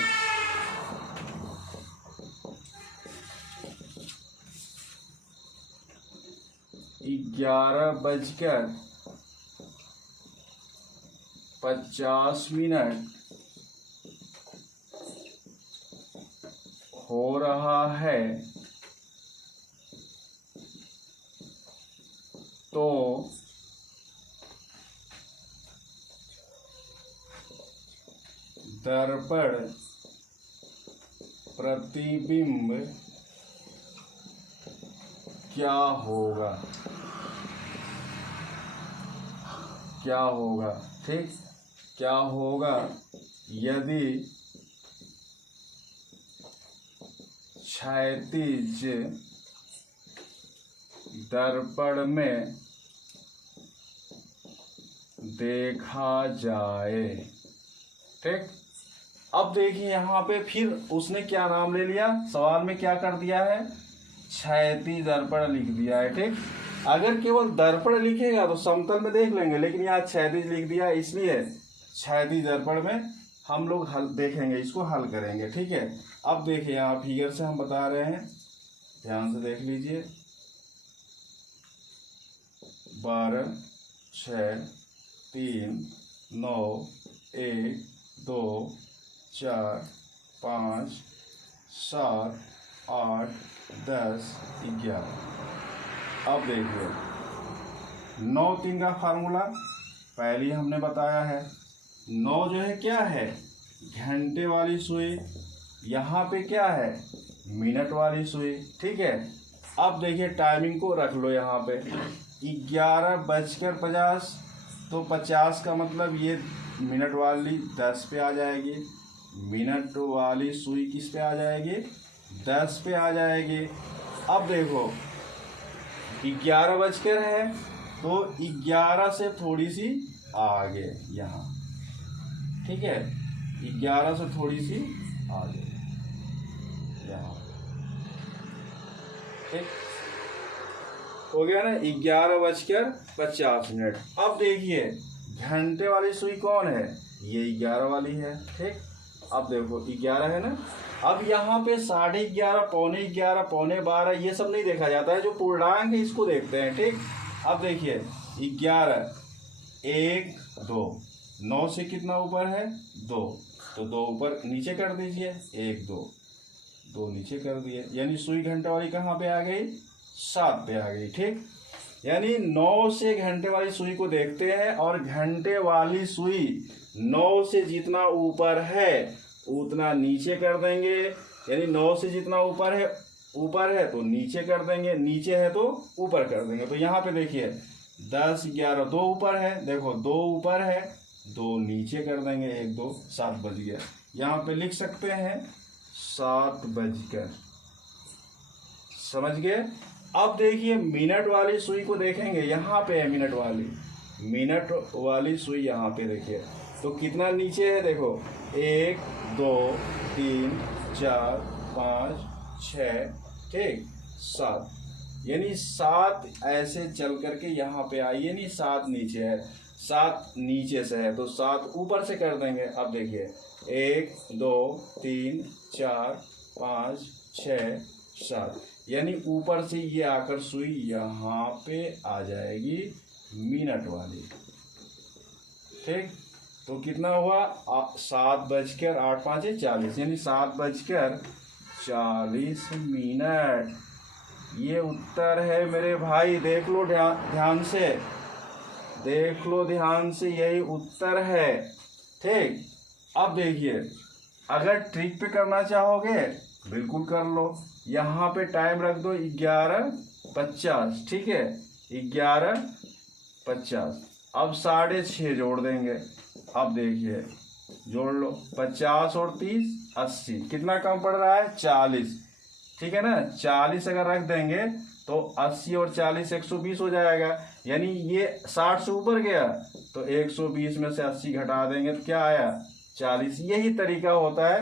11:50 हो रहा है तो दर्पण प्रतिबिंब क्या होगा? क्या होगा, ठीक, क्या होगा यदि क्षैतिज दर्पण में देखा जाए, ठीक। अब देखिए यहाँ पे फिर उसने क्या नाम ले लिया, सवाल में क्या कर दिया है, क्षैतिज दर्पण लिख दिया है, ठीक। अगर केवल दर्पण लिखेगा तो समतल में देख लेंगे, लेकिन यहाँ क्षैतिज लिख दिया, इसलिए क्षैतिज दर्पण में हम लोग हल देखेंगे, इसको हल करेंगे, ठीक है। अब देखिए यहाँ फिगर से हम बता रहे हैं, ध्यान से देख लीजिए। 12, 6, 3, 9, 1, 2, 4, 5, 7, 8, 10, 11। अब देखिए 9 3 का फार्मूला पहले ही हमने बताया है। 9 जो है क्या है, घंटे वाली सुई, यहाँ पे क्या है, मिनट वाली सुई, ठीक है। अब देखिए टाइमिंग को रख लो यहाँ पे 11:50, तो 50 का मतलब ये मिनट वाली 10 पे आ जाएगी, मिनट वाली सुई किस पे आ जाएगी, 10 पे आ जाएगी। अब देखो 11 बजकर है तो 11 से थोड़ी सी आगे यहाँ, ठीक है, 11 से थोड़ी सी आगे यहाँ, ठीक हो गया ना, 11:50। अब देखिए घंटे वाली सुई कौन है, ये 11 वाली है, ठीक। अब देखो 11 है ना, अब यहाँ पे 11:30, 11:15, 11:45 ये सब नहीं देखा जाता है, जो पूर्णांक है इसको देखते हैं, ठीक। अब देखिए 11, 1, 2, 9 से कितना ऊपर है, 2, तो 2 ऊपर नीचे कर दीजिए, 1, 2, 2 नीचे कर दिए, यानी सुई घंटे वाली कहाँ पे आ गई, 7 पे आ गई, ठीक। यानी 9 से घंटे वाली सुई को देखते हैं और घंटे वाली सुई 9 से जितना ऊपर है उतना नीचे कर देंगे, यानी 9 से जितना ऊपर है तो नीचे कर देंगे, नीचे है तो ऊपर कर देंगे। तो यहाँ पे देखिए 10, 11, 2 ऊपर है, देखो 2 ऊपर है, 2 नीचे कर देंगे, 1, 2, 7 बज गया। यहाँ पे लिख सकते हैं 7 बजकर, समझ गए। अब देखिए मिनट वाली सुई को देखेंगे, यहाँ पे है मिनट वाली सुई, यहाँ पे देखिए तो कितना नीचे है, देखो 1, 2, 3, 4, 5, 6, ठीक, 7, यानी 7 ऐसे चल करके यहाँ पे आई, यानी 7 नीचे है, 7 नीचे से है तो 7 ऊपर से कर देंगे। अब देखिए 1, 2, 3, 4, 5, 6, 7, यानी ऊपर से ये आकर सुई यहाँ पे आ जाएगी मिनट वाली, ठीक। तो कितना हुआ, 7:08, 40, यानी 7:40 ये उत्तर है मेरे भाई, देख लो ध्यान से, देख लो ध्यान से, यही उत्तर है, ठीक। अब देखिए अगर ट्रिक पे करना चाहोगे बिल्कुल कर लो। यहाँ पे टाइम रख दो 11:50, ठीक है, 11:50। अब 6:30 जोड़ देंगे। अब देखिए जोड़ लो, 50 और 30 80, कितना कम पड़ रहा है 40, ठीक है ना। 40 अगर रख देंगे तो 80 और 40 120 हो जाएगा, यानी ये 60 से ऊपर गया तो 120 में से 80 घटा देंगे तो क्या आया 40। यही तरीका होता है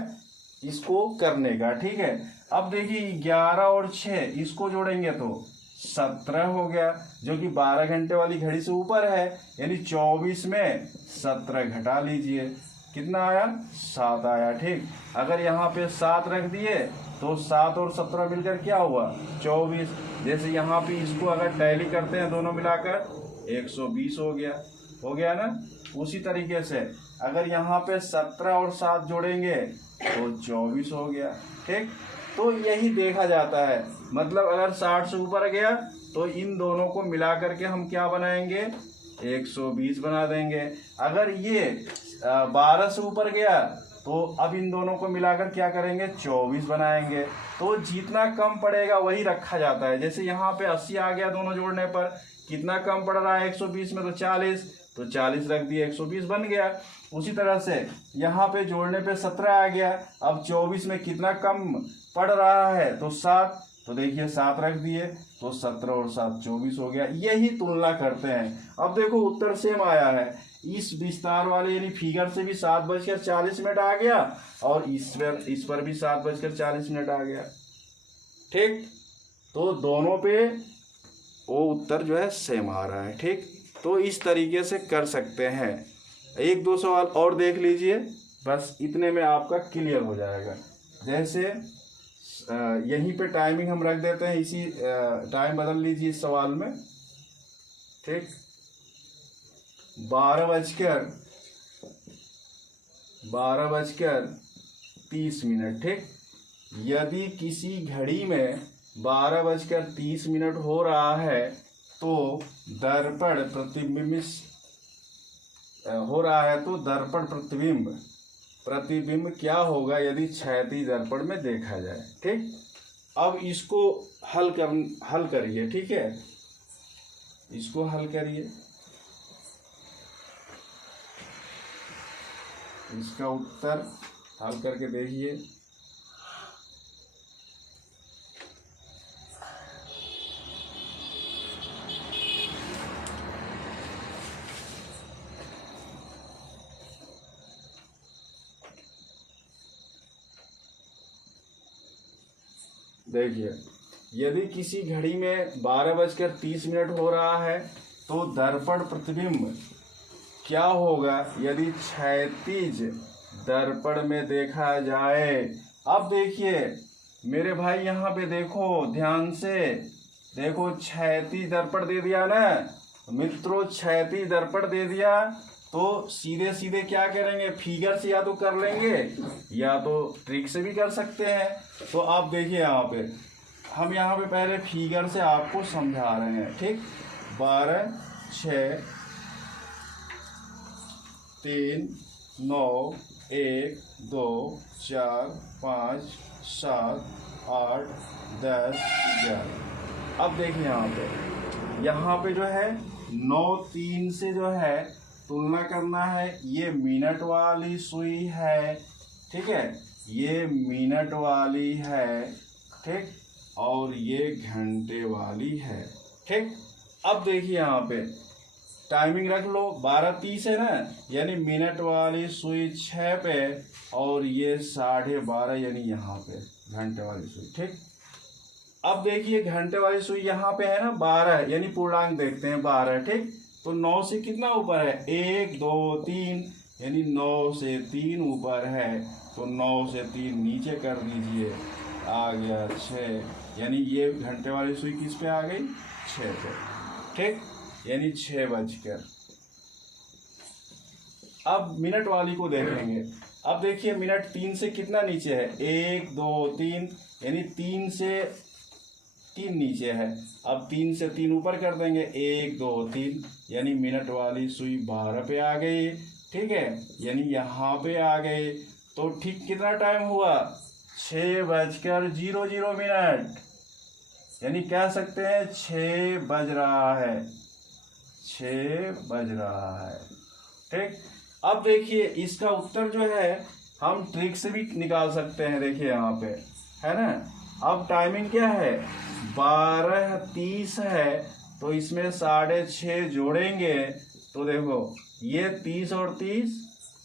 इसको करने का, ठीक है। अब देखिए 11 और 6 इसको जोड़ेंगे तो 17 हो गया, जो कि 12 घंटे वाली घड़ी से ऊपर है, यानी 24 में 17 घटा लीजिए, कितना आया 7 आया, ठीक। अगर यहाँ पे 7 रख दिए तो 7 और 17 मिलकर क्या हुआ 24। जैसे यहाँ पे इसको अगर टैली करते हैं दोनों मिलाकर 120 हो गया ना। उसी तरीके से अगर यहाँ पे 17 और 7 जोड़ेंगे तो 24 हो गया, ठीक। तो यही देखा जाता है, मतलब अगर 60 से ऊपर गया तो इन दोनों को मिला करके हम क्या बनाएंगे 120 बना देंगे। अगर ये 12 से ऊपर गया तो अब इन दोनों को मिलाकर क्या करेंगे 24 बनाएंगे। तो जितना कम पड़ेगा वही रखा जाता है। जैसे यहाँ पे 80 आ गया दोनों जोड़ने पर, कितना कम पड़ रहा है 120 में तो 40, तो 40 रख दिए 120 बन गया। उसी तरह से यहाँ पे जोड़ने पे 17 आ गया, अब 24 में कितना कम पड़ रहा है तो 7, तो देखिए 7 रख दिए तो 17 और 7 24 हो गया। यही तुलना करते हैं। अब देखो उत्तर सेम आया है, इस विस्तार वाले यानी फिगर से भी 7:40 आ गया और इस पर भी 7:40 आ गया, ठीक। तो दोनों पे वो उत्तर जो है सेम आ रहा है, ठीक। तो इस तरीके से कर सकते हैं। 1-2 सवाल और देख लीजिए, बस इतने में आपका क्लियर हो जाएगा। जैसे यहीं पे टाइमिंग हम रख देते हैं, इसी टाइम बदल लीजिए इस सवाल में, ठीक। 12:30, ठीक। यदि किसी घड़ी में 12:30 हो रहा है तो दर्पण प्रतिबिंब क्या होगा यदि क्षैतिज दर्पण में देखा जाए, ठीक। अब इसको हल करिए, ठीक है, इसको हल करिए। इसका उत्तर हल करके देखिए। देखिए यदि किसी घड़ी में 12:30 हो रहा है तो दर्पण प्रतिबिंब क्या होगा यदि क्षैतिज दर्पण में देखा जाए। अब देखिए मेरे भाई यहाँ पे देखो, ध्यान से देखो, क्षैतिज दर्पण दे दिया ना मित्रों, क्षैतिज दर्पण दे दिया तो सीधे सीधे क्या करेंगे, फिगर से या तो कर लेंगे या तो ट्रिक से भी कर सकते हैं। तो आप देखिए हम यहाँ पे पहले फिगर से आपको समझा रहे हैं, ठीक। 12, 6, 3, 9, 1, 2, 4, 5, 7, 8, 10, 11। अब देखिए यहाँ पे जो है 9, 3 से जो है तुलना करना है। ये मिनट वाली सुई है, ठीक है, ये मिनट वाली है, ठीक, और ये घंटे वाली है, ठीक। अब देखिए यहाँ पे टाइमिंग रख लो, 12:30 है ना, यानी मिनट वाली सुई 6 पे और ये 12:30 यानी यहाँ पे घंटे वाली सुई, ठीक। अब देखिए घंटे वाली सुई यहाँ पे है ना 12, यानी पूर्णांक देखते हैं 12, ठीक। तो 9 से कितना ऊपर है 1, 2, 3, यानी 9 से 3 ऊपर है, तो 9 से 3 नीचे कर दीजिए, आ गया 6, यानी ये घंटे वाली सुई किस पे आ गई 6 पे, ठीक, यानी 6 बजकर। अब मिनट वाली को देखेंगे। अब देखिए मिनट 3 से कितना नीचे है 1, 2, 3, यानी 3 से 3 नीचे है। अब 3 से 3 ऊपर कर देंगे 1, 2, 3, यानी मिनट वाली सुई 12 पे आ गई, ठीक है, यानी यहाँ पे आ गए। तो ठीक कितना टाइम हुआ, 6:00 यानी कह सकते हैं 6 बज रहा है, 6 बज रहा है। ठीक, अब देखिए इसका उत्तर जो है हम ट्रिक से भी निकाल सकते हैं। देखिए यहाँ पे है ना, अब टाइमिंग क्या है, 12:30 है, तो इसमें 6:30 जोड़ेंगे तो देखो ये 30 और 30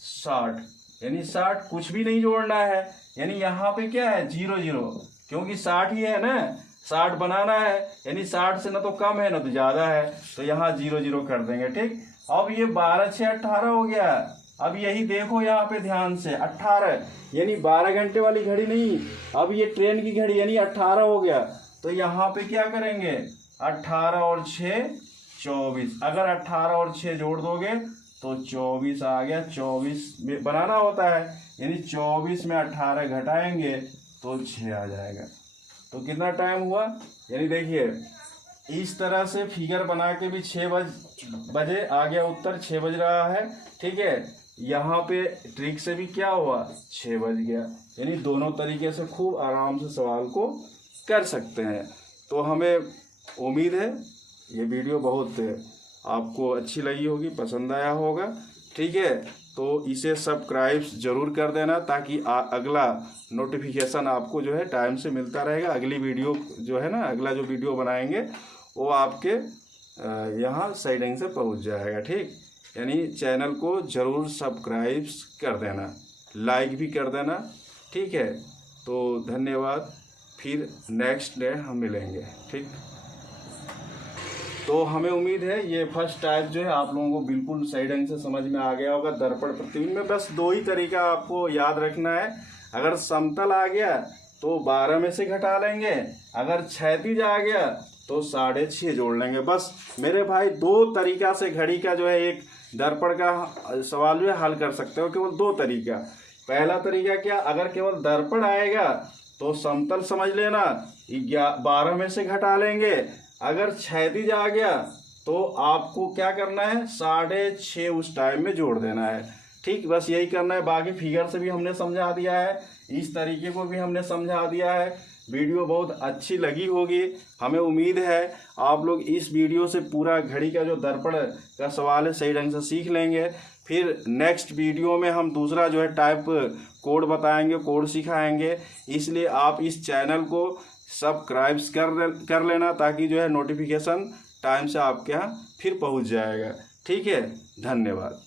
60, यानी 60, कुछ भी नहीं जोड़ना है, यानी यहाँ पे क्या है 0 क्योंकि 60 ही है ना, 60 बनाना है, यानी 60 से ना तो कम है ना तो ज्यादा है, तो यहाँ 0 कर देंगे। ठीक, अब ये 12 6 18 हो गया। अब यही देखो यहाँ पे ध्यान से, 18 यानी 12 घंटे वाली घड़ी नहीं, अब ये ट्रेन की घड़ी यानी 18 हो गया। तो यहाँ पे क्या करेंगे, 18 और 6 24, अगर 18 और 6 जोड़ दोगे तो 24 आ गया। 24 में बनाना होता है, यानी 24 में 18 घटाएंगे तो 6 आ जाएगा। तो कितना टाइम हुआ, यानी देखिए इस तरह से फिगर बना के भी 6 बजे आ गया उत्तर, 6 बज रहा है। ठीक है, यहाँ पे ट्रिक से भी क्या हुआ, 6 बज गया। यानी दोनों तरीके से खूब आराम से सवाल को कर सकते हैं। तो हमें उम्मीद है ये वीडियो बहुत आपको अच्छी लगी होगी, पसंद आया होगा। ठीक है, तो इसे सब्सक्राइब जरूर कर देना ताकि अगला नोटिफिकेशन आपको जो है टाइम से मिलता रहेगा। अगली वीडियो जो है ना, अगला जो वीडियो बनाएंगे वो आपके यहाँ सही ढंग से पहुँच जाएगा। ठीक, यानी चैनल को ज़रूर सब्सक्राइब कर देना, लाइक भी कर देना। ठीक है, तो धन्यवाद, फिर नेक्स्ट डे हम मिलेंगे। ठीक, तो हमें उम्मीद है ये फर्स्ट टाइप जो है आप लोगों को बिल्कुल सही ढंग से समझ में आ गया होगा। दर्पण प्रतिबिंब में बस 2 ही तरीका आपको याद रखना है। अगर समतल आ गया तो 12 में से घटा लेंगे, अगर क्षैतिज आ गया तो 6.5 जोड़ लेंगे। बस मेरे भाई 2 तरीका से घड़ी का जो है एक दर्पण का सवाल जो है हल कर सकते हो, केवल 2 तरीका। पहला तरीका क्या, अगर केवल दर्पण आएगा तो समतल समझ लेना, 12 में से घटा लेंगे। अगर क्षैतिज आ गया तो आपको क्या करना है, 6.5 उस टाइम में जोड़ देना है। ठीक, बस यही करना है। बाकी फिगर से भी हमने समझा दिया है, इस तरीके को भी हमने समझा दिया है। वीडियो बहुत अच्छी लगी होगी, हमें उम्मीद है आप लोग इस वीडियो से पूरा घड़ी का जो दर्पण का सवाल है सही ढंग से सीख लेंगे। फिर नेक्स्ट वीडियो में हम दूसरा जो है टाइप कोड बताएंगे, कोड सिखाएंगे। इसलिए आप इस चैनल को सब्सक्राइब कर लेना ताकि जो है नोटिफिकेशन टाइम से आपके यहाँ फिर पहुँच जाएगा। ठीक है, धन्यवाद।